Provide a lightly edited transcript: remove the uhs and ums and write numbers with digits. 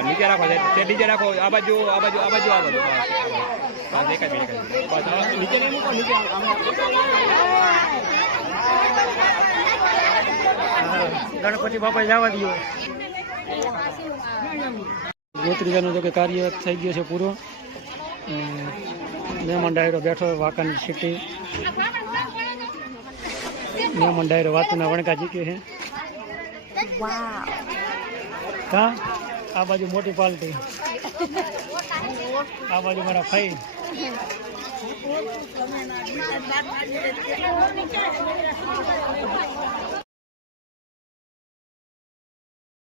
નીચે રાખો તે નીચે રાખો આ બાજુ આ બાજુ આ બાજુ આ બાજુ બસ એક જ બસ નીચે નહીં મૂકો નીચે ગણપતિ બાપા જવા દો ગોત્રીજાનો જો કે કાર્ય થઈ ગયો છે પૂરો મહેમાન ડાયરો બેઠો વાંકાની સિટી મહેમાન ડાયરો વાતના વણકા જીકે છે હા આ બાજુ મોટી પાલટી આ બાજુ મારા ફઈ